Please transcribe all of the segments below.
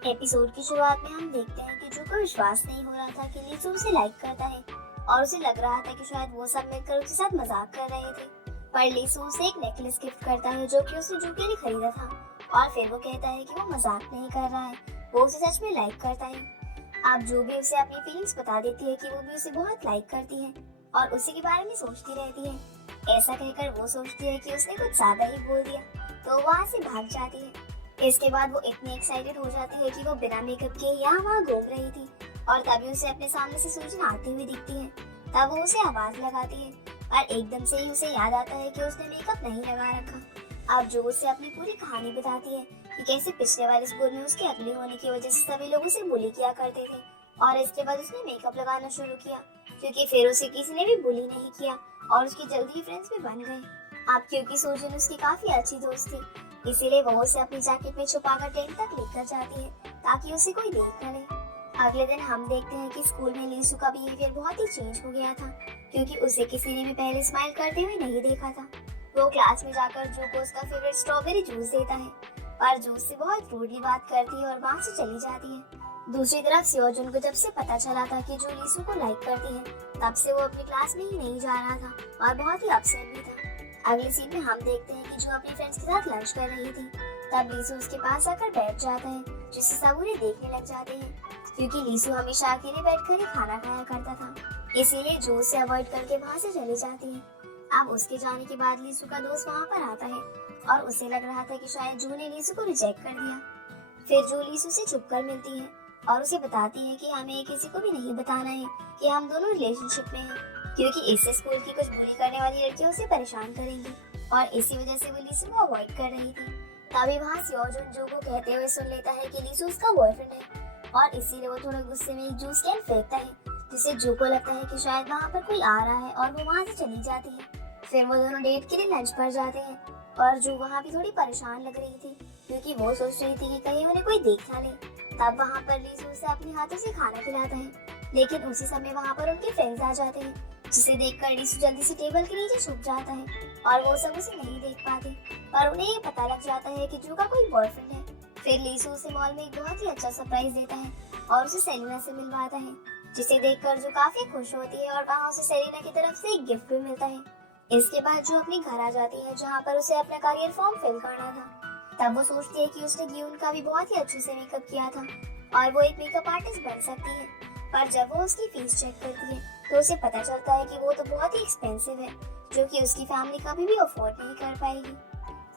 Episode की शुरुआत में हम देखते हैं कि जो को विश्वास नहीं हो रहा था कि लीसू उसे लाइक करता है और उसे लग रहा था कि शायद वो सब मिलकर उसके साथ मजाक कर रहे थे। पर लीसू उसे एक नेकलेस गिफ्ट करता है जो कि उसने जो के लिए खरीदा था और फिर वो कहता है कि वो मजाक नहीं कर रहा है, वो उसे सच में लाइक करता है। आप जो भी उसे अपनी फीलिंग्स बता देती है कि वो भी उसे बहुत लाइक करती है और उसी के बारे में सोचती रहती है। ऐसा कहकर वो सोचती है कि उसने कुछ ज्यादा ही बोल दिया, तो वहाँ से भाग जाती है। इसके बाद वो इतनी एक्साइटेड हो जाती है कि वो बिना मेकअप के यहाँ वहाँ घूम रही थी और तभी उसे अपने सामने से सूजन आती हुई दिखती है। तब वो उसे आवाज लगाती है और एकदम से ही उसे याद आता है कि उसने मेकअप नहीं लगा रखा। अब जो उसे अपनी पूरी कहानी बताती है कि कैसे पिछले वाले स्कूल में उसके अगली होने की वजह से सभी लोग उसे बुली किया करते थे और इसके बाद उसने मेकअप लगाना शुरू किया क्योंकि फिर उसे किसी ने भी बुली नहीं किया और उसकी जल्दी ही फ्रेंड्स भी बन गए। अब क्योंकि सूजन उसकी काफी अच्छी दोस्त थी, इसीलिए वो उसे अपनी जैकेट में छुपाकर टेंट तक लेकर जाती है ताकि उसे कोई देख न ले। अगले दिन हम देखते हैं कि स्कूल में लीसू का बिहेवियर बहुत ही चेंज हो गया था क्योंकि उसे किसी ने भी पहले स्माइल करते हुए नहीं देखा था। वो क्लास में जाकर जो को उसका फेवरेट स्ट्रॉबेरी जूस देता है पर जूस से बहुत रूडली बात करती है और वहाँ से चली जाती है। दूसरी तरफ सियोजुन को जब से पता चला था कि जो लीसू को लाइक करती है, तब से वो अपनी क्लास में ही नहीं जा रहा था और बहुत ही अपसेट भी था। अगले सीन में हम देखते हैं कि जो अपनी फ्रेंड्स के साथ लंच कर रही थी, तब लीसू उसके पास आकर बैठ जाता है जिससे सब उन्हें देखने लग जाते हैं क्योंकि लीसू हमेशा अकेले बैठकर ही खाना खाया करता था, इसीलिए जो उसे अवॉइड करके वहाँ से चली जाती है। अब उसके जाने के बाद लीसू का दोस्त वहाँ पर आता है और उसे लग रहा था कि शायद जू ने लीसू को रिजेक्ट कर दिया। फिर जू लीसू से छुपकर मिलती है और उसे बताती है कि हमें किसी को भी नहीं बताना है कि हम दोनों रिलेशनशिप में हैं क्योंकि इससे स्कूल की कुछ बुली करने वाली लड़कियों से परेशान करेंगी और इसी वजह से वो लीसू को अवॉइड कर रही थी। तभी वहाँ सियोजुन जू को कहते हुए सुन लेता है कि लीसू उसका बॉयफ्रेंड है और इसीलिए वो थोड़ा गुस्से में एक जूस कैन फेंकता है जिससे जू को लगता है कि शायद वहाँ पर कोई आ रहा है और वो वहाँ से चली जाती है। फिर वो दोनों डेट के लिए लंच पर जाते हैं और जू वहाँ भी थोड़ी परेशान लग रही थी क्योंकि वो सोच रही थी कि कहीं उन्हें कोई देख ना ले। तब वहाँ पर लीसू उसे अपने हाथों से खाना खिलाता है, लेकिन उसी समय वहाँ पर उनके फ्रेंड्स आ जाते हैं जिसे देखकर लीसू जल्दी से टेबल के नीचे छुप जाता है और वो सब उसे नहीं देख पाते पर उन्हें ये पता लग जाता है कि जू का कोई बॉयफ्रेंड है। फिर लीसू उसे मॉल में एक बहुत ही अच्छा सरप्राइज देता है और उसे सेलिना से मिलवाता है जिसे देखकर जो काफी खुश होती है और वहाँ उसे सेलिना की तरफ से एक गिफ्ट भी मिलता है। इसके बाद जो अपने घर आ जाती है जहाँ पर उसे अपना करियर फॉर्म फिल करना था। तब वो सोचती है कि उसने गियून का भी बहुत ही अच्छे से मेकअप किया था और वो एक मेकअप आर्टिस्ट बन सकती है, पर जब वो उसकी फीस चेक करती है तो उसे पता चलता है कि वो तो बहुत ही एक्सपेंसिव है जो कि उसकी फैमिली कभी भी अफोर्ड नहीं कर पाएगी।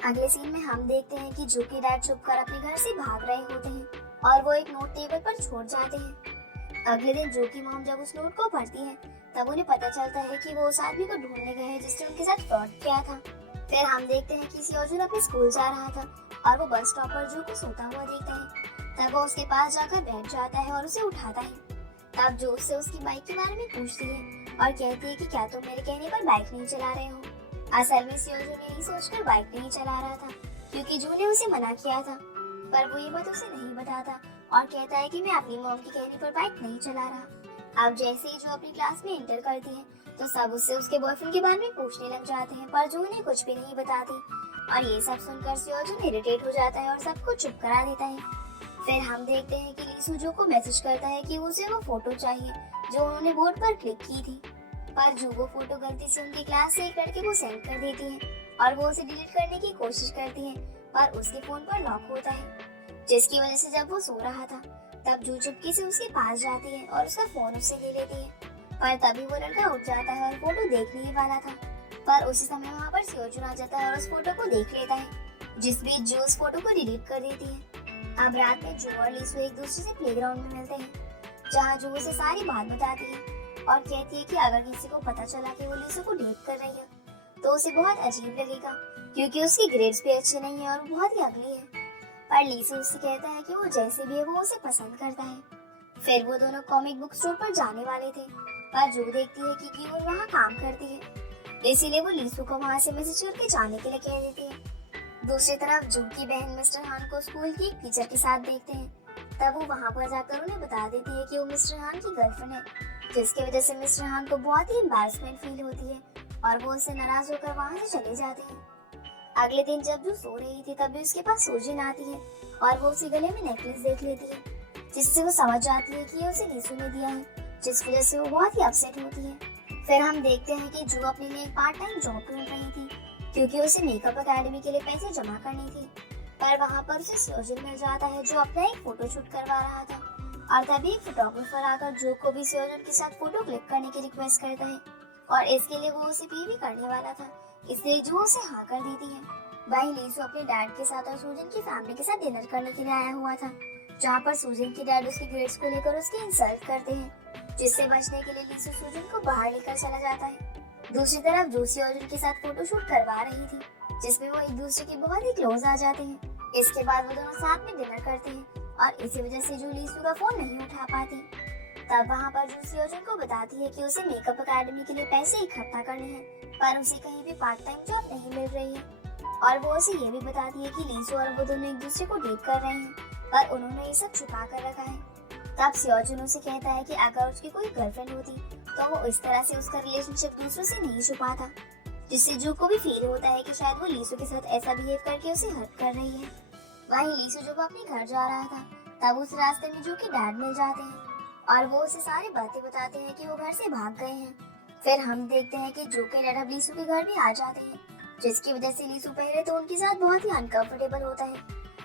अगले सीन में हम देखते हैं कि जू के डैड छुपकर अपने घर से भाग रहे होते हैं और वो एक नोट टेबल पर छोड़ जाते हैं। अगले दिन जू की मॉम जब उस नोट को पढ़ती है तब उन्हें पता चलता है कि वो उस आदमी को ढूंढने गए हैं जिसने उनके साथ फ्रॉड किया था। फिर हम देखते हैं कि सियोजुन अपने स्कूल जा रहा था और वो बस स्टॉप पर जू को सोता हुआ देखता है। तब वो उसके पास जाकर बैठ जाता है और उसे उठाता है। तब जो उससे उसकी बाइक के बारे में पूछती है और कहती है कि क्या तुम मेरे कहने पर बाइक नहीं चला रहे हो। असल में सियोजुन यही सोचकर बाइक नहीं चला रहा था क्योंकि जू ने उसे मना किया था, पर वो ये बात उसे नहीं बताता और कहता है कि मैं अपनी मॉम के कहने पर बाइक नहीं चला रहा। अब जैसे ही जो अपनी क्लास में एंटर करती है तो सब उससे उसके बॉयफ्रेंड के बारे में पूछने लग जाते हैं, पर जू उन्हें कुछ भी नहीं बताती और ये सब सुनकर सियोजुन इरिटेट हो जाता है और सबको चुप करा देता है। फिर हम देखते हैं कि लीसू जू को मैसेज करता है कि उसे वो फोटो चाहिए जो उन्होंने बोर्ड पर क्लिक की थी, पर जू वो फोटो गलती से उनकी क्लास से एक लड़के को सेंड कर देती है और वो उसे डिलीट करने की कोशिश करती है पर उसके फोन पर लॉक होता है, जिसकी वजह से जब वो सो रहा था तब जू चुपके से उसके पास जाती है और उसका फोन उससे ले लेती है। पर तभी वो लड़का उठ जाता है और फोटो देखने ही वाला था, पर उसी समय वहाँ पर सियोजुन आ जाता है और उस फोटो को देख लेता है, जिस बीच जू उस फोटो को डिलीट कर देती है। अब रात में जू और लीसू एक दूसरे से प्लेग्राउंड में मिलते हैं जहाँ जू उसे सारी बात बताती है और कहती है कि अगर किसी को पता चला कि वो लीसू को डेट कर रही है तो उसे बहुत अजीब लगेगा क्योंकि उसकी ग्रेड्स भी अच्छे नहीं है और वो बहुत ही अगली है। पर लीसू उससे कहता है कि वो जैसे भी है वो उसे पसंद करता है। फिर वो दोनों कॉमिक बुक स्टोर पर जाने वाले थे पर जू देखती है कि गियून वहाँ काम करती है, इसीलिए वो लीसू को वहाँ से मैसेज करके जाने के लिए कह देती है। दूसरी तरफ जू की बहन मिस्टर हान को स्कूल की एक टीचर के साथ देखते हैं। तब वो वहाँ पर जाकर उन्हें बता देती है कि वो मिस्टर हान की गर्लफ्रेंड है, जिसकी वजह से मिस्टर हान को बहुत ही एम्बैरसमेंट फील होती है और वो उससे नाराज होकर वहाँ से चले जाते हैं। अगले दिन जब जो सो रही थी तभी उसके पास सूजन आती है और वो उसे गले में नेकलेस देख लेती है, जिससे वो समझ जाती है कि ये उसे लीसू ने दिया है, जिस वजह से वो बहुत ही अपसेट होती है। फिर हम देखते हैं कि जो अपने लिए एक पार्ट टाइम जॉब ढूंढ रही थी, क्योंकि उसे मेकअप एकेडमी के लिए पैसे जमा करनी थी। पर वहाँ पर उसे सोजन मिल जाता है जो अपना एक फोटो शूट करवा रहा था, और तभी एक फोटोग्राफर आकर जो को भी सोजन के साथ फोटो क्लिक करने की रिक्वेस्ट करता है, और इसके लिए वो उसे पे भी करने वाला था, इसलिए जो उसे हाँ कर देती है। वहीं लीसू अपने डैड के साथ और सूजन की फैमिली के साथ डिनर करने के लिए आया हुआ था, जहाँ पर सूजन की डैड उसके ग्रेड्स को लेकर उसकी इंसल्ट करते हैं, जिससे बचने के लिए लीसू सूजन को बाहर लेकर चला जाता है। दूसरी तरफ जूसी अर्जुन के साथ फोटोशूट करवा रही थी, जिसमें वो एक दूसरे के बहुत ही क्लोज आ जाते हैं। इसके बाद वो दोनों साथ में डिनर करते हैं और इसी वजह से जो लीसू का फोन नहीं उठा पाती। तब वहाँ पर जूसी अर्जुन को बताती है कि उसे मेकअप एकेडमी के लिए पैसे इकट्ठा करने हैं, पर उसे कहीं भी पार्ट टाइम जॉब नहीं मिल रही है। और वो उसे ये भी बताती है कि लीसू और वो दोनों एक दूसरे को डेट कर रहे हैं, पर उन्होंने ये सब छुपा कर रखा है। तब सियोजुन उसे कहता है कि अगर उसकी कोई गर्लफ्रेंड होती तो वो इस तरह से उसका रिलेशनशिप दूसरों से नहीं छुपाता, जिससे जो को भी फील होता है कि शायद वो लीसू के साथ ऐसा बिहेव करके उसे हर्ट कर रही है। वहीं लीसू जो अपने घर जा रहा था, तब उस रास्ते में जो के डैड मिल जाते हैं और वो उसे सारी बातें बताते हैं कि वो घर से भाग गए हैं। फिर हम देखते हैं कि जो के डैड अब लीसू के घर भी आ जाते हैं, जिसकी वजह से लीसू पहले तो उनके साथ बहुत ही अनकंफर्टेबल होता है,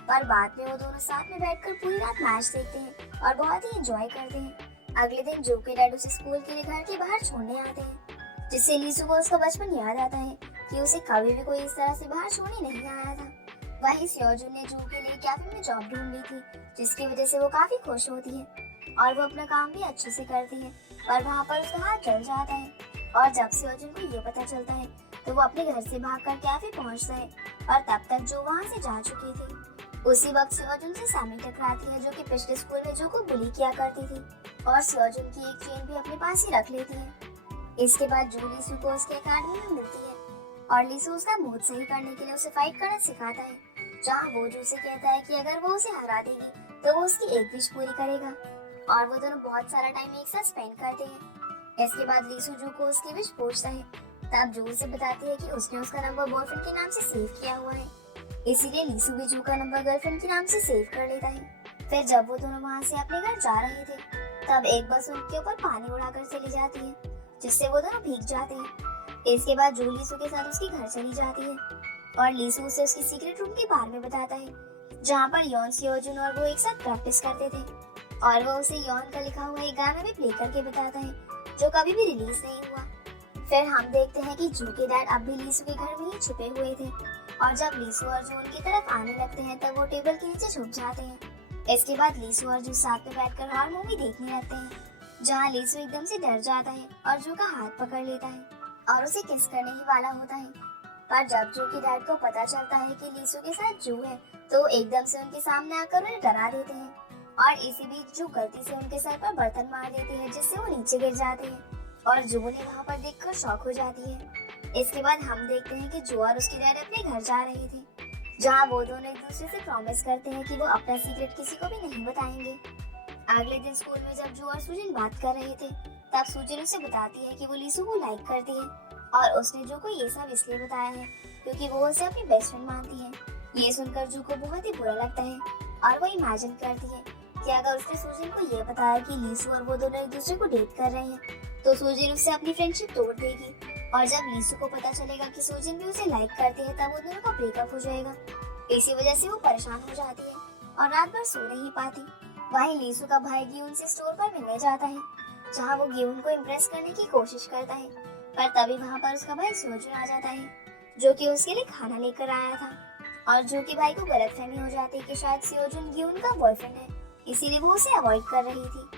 पर बाद में वो दोनों साथ में बैठकर पूरी रात मैच देखते हैं और बहुत ही एंजॉय करते हैं। अगले दिन जो के डैड उसे स्कूल के लिए घर के बाहर छोड़ने आते हैं, जिससे लीसू को उसका बचपन याद आता है कि उसे कभी भी कोई इस तरह से बाहर छोड़ने नहीं आया था। वहीं सियोजुन ने जू के लिए कैफे में जॉब ढूंढ ली थी, जिसकी वजह से वो काफी खुश होती है और वो अपना काम भी अच्छे से करती है, पर वहाँ पर उसका हाथ जल जाता है। और जब सियोजुन को ये पता चलता है तो वो अपने घर से भागकर कैफे पहुँचता है, और तब तक जो वहाँ से जा चुकी थी। उसी वक्त सियोजुन से सामी टकराती है, जो कि पिछले स्कूल में जो को बुली किया करती थी, और सियोजुन की एक चेन भी अपने पास ही रख लेती है। इसके बाद जो लीसू को उसके एकेडमी में मिलती है और लीसू उसका मूड सही करने के लिए उसे फाइट करना सिखाता है, जहाँ वो जो से कहता है कि अगर वो उसे हरा देगी तो वो उसकी एक विश पूरी करेगा, और वो दोनों बहुत सारा टाइम एक साथ स्पेंड करते हैं। इसके बाद लीसू जो को उसकी विश पूछता है, तब जो उसे बताती है कि उसने उसका नंबर बॉयफ्रेंड के नाम से सेव किया हुआ है, इसीलिए लीसू भी जू का नंबर गर्लफ्रेंड के नाम से सेव कर लेता है। फिर जब वो दोनों वहाँ से अपने घर जा रहे थे, तब एक बस उनके ऊपर पानी उड़ाकर चली जाती है, जिससे वो दोनों भीग जाते हैं। इसके बाद जू लीसू के साथ उसके घर चली जाती है और लीसू उसे उसकी सीक्रेट रूम के बारे में बताता है, जहाँ पर योन सियोजुन और वो एक साथ प्रैक्टिस करते थे, और वो उसे योन का लिखा हुआ एक गाना भी प्ले करके बताता है, जो कभी भी रिलीज नहीं हुआ। फिर हम देखते हैं कि जू के डैड अब भी लीसू के घर में ही छुपे हुए थे, और जब लीसू और जू उनकी तरफ आने लगते हैं तब वो टेबल के नीचे छुप जाते हैं। इसके बाद लीसू और जू साथ में बैठकर हॉरर मूवी देखने लगते हैं, जहाँ लीसू एकदम से डर जाता है और जू का हाथ पकड़ लेता है और उसे किस करने ही वाला होता है। पर जब जू के डैड को पता चलता है कि लीसू के साथ जू है, तो एकदम से उनके सामने आकर उन्हें डरा देते हैं, और इसी बीच जू गलती से उनके सर पर बर्तन मार देती है, जिससे वो नीचे गिर जाते हैं, और जू ने वहाँ पर देखकर शॉक हो जाती है। इसके बाद हम देखते हैं कि जू और उसके डैड अपने घर जा रहे थे, जहाँ वो दोनों एक दूसरे से प्रॉमिस करते हैं कि वो अपना सीक्रेट किसी को भी नहीं बताएंगे। अगले दिन स्कूल में जब जू और सूजन बात कर रहे थे, तब सूजन उसे बताती है कि वो लीसू को लाइक करती है, और उसने जू को ये सब इसलिए बताया है क्योंकि वो उसे अपनी बेस्ट फ्रेंड मानती है। ये सुनकर जू को बहुत ही बुरा लगता है, और वो इमेजिन करती है कि अगर उसने सूजन को ये बताया कि लीसू और वो दोनों एक दूसरे को डेट कर रहे हैं, तो सूजन उससे अपनी फ्रेंडशिप तोड़ देगी, और जब लीसू को पता चलेगा कि सूजन भी उसे लाइक करती है, तब उन दोनों का ब्रेकअप हो जाएगा। इसी वजह से वो परेशान हो जाती है और रात भर सो नहीं पाती। वहीं लीसू का भाई गियून से स्टोर पर मिलने जाता है, जहाँ वो गियून को इम्प्रेस करने की कोशिश करता है, पर तभी वहाँ पर उसका भाई सियोजुन आ जाता है, जो कि उसके लिए खाना लेकर आया था, और जो कि भाई को गलतफहमी हो जाती है कि शायद सियोजुन गियून का बॉयफ्रेंड है, इसीलिए वो उसे अवॉइड कर रही थी।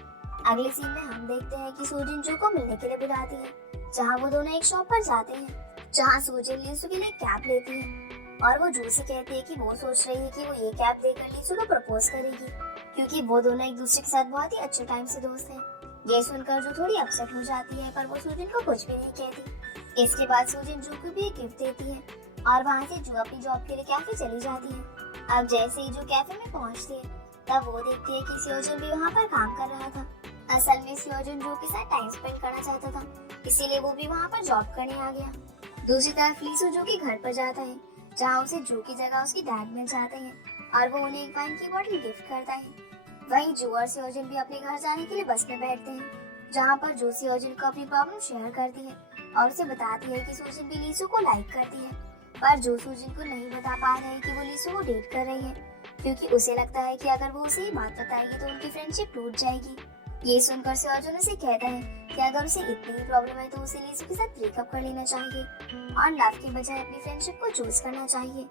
अगले सीन में हम देखते हैं कि सूजन जू को मिलने के लिए बुलाती है, जहाँ वो दोनों एक शॉप पर जाते हैं, जहाँ सूजन लीसू के लिए कैप लेती है, और वो जू से कहती है कि वो सोच रही है कि वो ये कैप देकर लीसू को प्रपोज करेगी, क्योंकि वो दोनों एक दूसरे के साथ बहुत ही अच्छे टाइम से दोस्त हैं। ये सुनकर जो थोड़ी अपसेट हो जाती है, पर वो सूजन को कुछ भी नहीं कहती। इसके बाद सूजन जू को भी एक गिफ्ट देती है, और वहाँ से जू अपनी जॉब के लिए कैफे चली जाती है। अब जैसे ही जो कैफे में पहुँचती है, तब वो देखती है कि सियोजुन भी वहाँ पर काम कर रहा था। असल में सियोजुन जू के साथ टाइम स्पेंड करना चाहता था, इसीलिए वो भी वहाँ पर जॉब करने आ गया। दूसरी तरफ लीसू जू के घर पर जाता है, जहाँ उसे जो की जगह उसकी डैड मिल जाते हैं और वो उन्हें एक वाइन की बोतल गिफ्ट करता है। वहीं जो और सियोजन भी अपने घर जाने के लिए बस में बैठते हैं, जहाँ पर जो सियोजन को अपनी प्रॉब्लम शेयर करती है और उसे बताती है कि सूजन भी लीसू को लाइक करती है, पर जो सूजन को नहीं बता पा रहे हैं कि वो लीसू को डेट कर रही है, क्योंकि उसे लगता है कि अगर वो उसे ये बात बताएगी तो उनकी फ्रेंडशिप टूट जाएगी। ये सुनकर सियोजन उसे कहता है कि अगर उसे इतनी ही प्रॉब्लम है तो उसे लीसू के साथ ब्रेकअप कर लेना चाहिए और लव के बजाय अपनी फ्रेंडशिप को चूज करना चाहिए।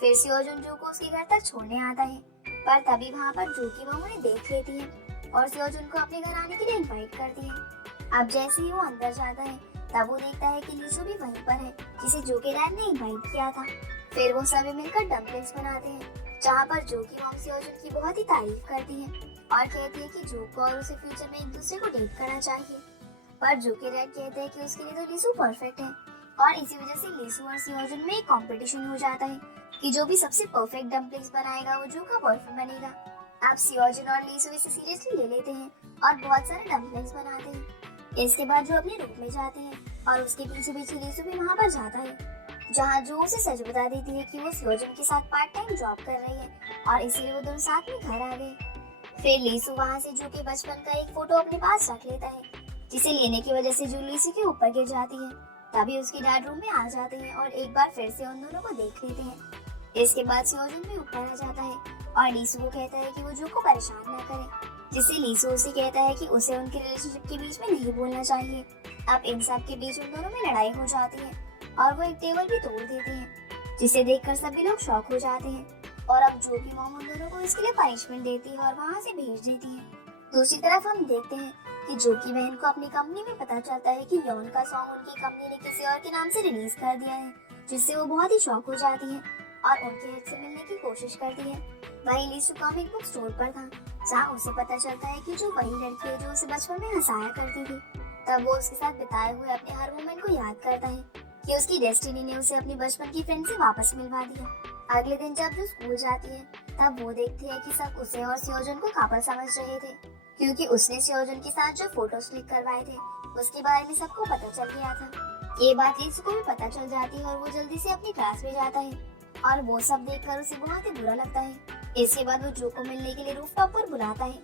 फिर सियोजन जो को उसके घर तक छोड़ने आता है, पर तभी वहाँ पर जो की मम उन्हें देख लेती है और सियोजन को अपने घर आने के लिए इनवाइट करती है। अब जैसे ही वो अंदर जाता है तब वो देखता है कि लीसू भी वहीं पर है जिसे जो के डैड ने इनवाइट किया था। फिर वो सभी मिलकर डम्पलिंग्स बनाते हैं, जहाँ पर जो की मम सियोजन की बहुत ही तारीफ करती है और कहती है कि जो को और उसे फ्यूचर में एक दूसरे को डेट करना चाहिए। पर जो के डैड कहते हैं कि उसके लिए तो लीसू परफेक्ट है और इसी वजह से लीसू और सियोजन में एक कंपटीशन हो जाता है कि जो भी सबसे परफेक्ट डम्पलिंग्स बनाएगा वो जो का बॉयफ्रेंड बनेगा। अब सियोजन और लीसू इसे सीरियसली ले लेते हैं और बहुत सारे डम्पलिंग्स बनाते हैं। इसके बाद जो अपने रूम में जाते हैं और उसके पीछे पीछे लीसू भी वहाँ पर जाता है, जहाँ जो उसे सच बता देती है कि वो सियोजन के साथ पार्ट टाइम जॉब कर रही है और इसीलिए वो दोनों साथ में घर आ गए। फिर लीसू वहाँ से जो के बचपन का एक फोटो अपने पास रख लेता है, जिसे लेने की वजह से जो लीसू के ऊपर गिर जाती है। तभी उसके डैड रूम में आ जाते हैं और एक बार फिर से उन दोनों को देख लेते हैं। इसके बाद सियोजन भी ऊपर आ जाता है और लीसू को कहता है कि वो जो को परेशान न करे, जिससे लीसू उसे कहता है कि उसे उनके रिलेशनशिप के बीच में नहीं बोलना चाहिए। अब इन सब के बीच उन दोनों में लड़ाई हो जाती है और वो एक टेबल भी तोड़ देते हैं, जिसे देखकर सभी लोग शॉक हो जाते हैं। और अब जो की मॉम उन दोनों को इसके लिए पनिशमेंट देती है और वहाँ से भेज देती है। दूसरी तरफ हम देखते हैं कि जो की बहन को अपनी कंपनी में पता चलता है कि यौन का सॉन्ग उनकी कंपनी ने किसी और के नाम से रिलीज कर दिया है, जिससे वो बहुत ही शॉक हो जाती है और उनके हेड से मिलने की कोशिश करती है। वहीं लीसू कॉमिक बुक स्टोर पर था, जहाँ उसे पता चलता है कि जो वही लड़की है जो उसे बचपन में हंसाया करती थी। तब वो उसके साथ बिताए हुए अपने हर मोमेंट को याद करता है कि उसकी डेस्टिनी ने उसे अपनी बचपन की फ्रेंड से वापस मिलवा दिया। अगले दिन जब जो स्कूल जाती है तब वो देखती है कि सब उसे और सियोजन को कपल समझ रहे थे, क्योंकि उसने सियोजन के साथ जो फोटोज क्लिक करवाए थे उसके बारे में सबको पता चल गया था। ये बात लीसू को भी पता चल जाती है और वो जल्दी से अपनी क्लास में जाता है और वो सब देखकर उसे बहुत ही बुरा लगता है। इसके बाद वो जो को मिलने के लिए रूफटॉप पर बुलाता है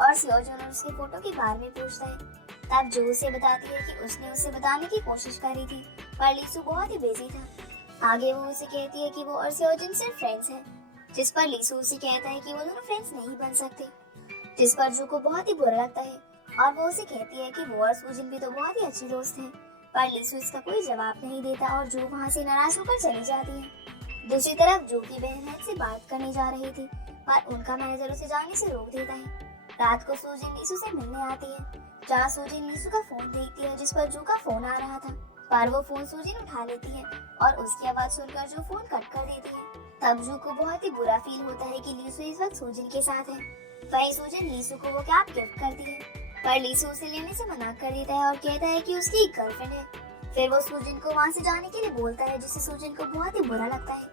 और सियोजन और उसके फोटो के बारे में पूछता है। तब जो उसे बताती है कि उसने उसे बताने की कोशिश करी थी, पर लीसू बहुत ही बिजी था। आगे वो उसे कहती है कि वो और सियोजन सिर्फ फ्रेंड्स हैं, जिस पर लीसू उसे कहता है कि वो दोनों फ्रेंड्स नहीं बन सकते, जिस पर जो को बहुत ही बुरा लगता है और वो उसे कहती है कि वो और सूजन भी तो बहुत ही अच्छे दोस्त हैं। पर लीसू इसका कोई जवाब नहीं देता और जो वहाँ से नाराज होकर चली जाती है। दूसरी तरफ जो की बहन है से बात करने जा रही थी, पर उनका मैनेजर उसे जाने से रोक देता है। रात को सूजन लीसू से मिलने आती है, जहाँ सूजन लीसू का फोन देखती है जिस पर जो का फोन आ रहा था, पर वो फोन सूजन उठा लेती है और उसकी आवाज सुनकर जो फोन कट कर देती है। तब जो को बहुत ही बुरा फील होता है कि लीसू इस वक्त सूजन के साथ है। वही सूजन लीसू को वो कैप गिफ्ट करती है, पर लीसू उसे लेने से मना कर देता है और कहता है कि उसकी एक गर्लफ्रेंड है। फिर वो सूजन को वहाँ से जाने के लिए बोलता है, जिससे सूजन को बहुत ही बुरा लगता है।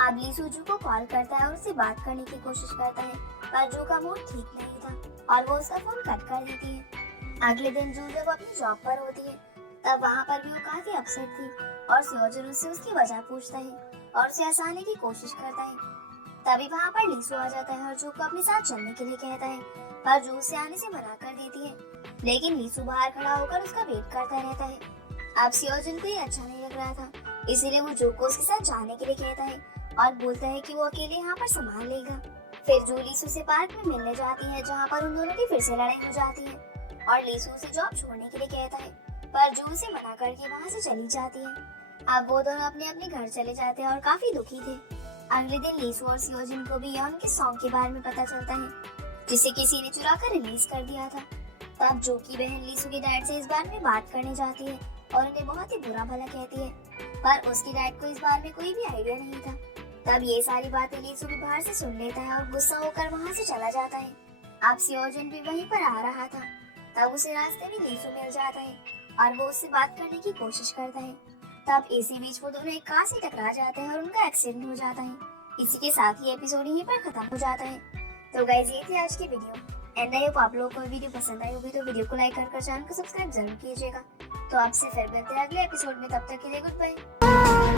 अब लीसू जू को कॉल करता है और उससे बात करने की कोशिश करता है, पर जू का मूड ठीक नहीं था और वो उसका फोन कट कर देती है। अगले दिन जू जब अपनी जॉब पर होती है तब वहाँ पर भी वो काफी अपसेट थी और सियोजन उससे उसकी वजह पूछता है और उसे हंसाने की कोशिश करता है। तभी वहाँ पर लीसू आ जाता है और जू को अपने साथ चलने के लिए कहता है, पर जू उसे आने से मना कर देती है, लेकिन लीसू बाहर खड़ा होकर उसका वेट करता रहता है। अब सियोजन को ये अच्छा नहीं लग रहा था, इसीलिए वो जू को उसके साथ जाने के लिए कहता है और बोलता है कि वो अकेले यहाँ पर संभाल लेगा। फिर जू लीसू से पार्क में मिलने जाती है, जहाँ पर उन दोनों की फिर से लड़ाई हो जाती है और लीसू उसे जॉब छोड़ने के लिए कहता है, पर जू उसे मना करके वहाँ से चली जाती है। अब वो दोनों अपने अपने घर चले जाते हैं और काफी दुखी थे। अगले दिन लीसू और सियोजन को भी यौन के सॉन्ग के बारे में पता चलता है, जिसे किसी ने चुरा कर रिलीज कर दिया था। तब जो की बहन लीसू के डैड से इस बारे में बात करने जाती है और उन्हें बहुत ही बुरा भला कहती है, पर उसके डैड को इस बारे में कोई भी आइडिया नहीं था। तब ये सारी बातें लीसू भी बाहर से सुन लेता है और गुस्सा होकर वहाँ से चला जाता है। अब सियोजन भी वहीं पर आ रहा था, तब उसे रास्ते में लीसू मिल जाता है और वो उससे बात करने की कोशिश करता है। तब इसी बीच वो दोनों एक कार से टकरा जाते हैं और उनका एक्सीडेंट हो जाता है। इसी के साथ ही एपिसोड यहीं पर खत्म हो जाता है। तो गाइस ये थी आज की वीडियो एंड आई होप आप लोगों को वीडियो पसंद आई होगी, तो वीडियो को लाइक कर चैनल को सब्सक्राइब जरूर कीजिएगा। तो आपसे फिर मिलते हैं अगले एपिसोड में, तब तक के लिए गुड बाय।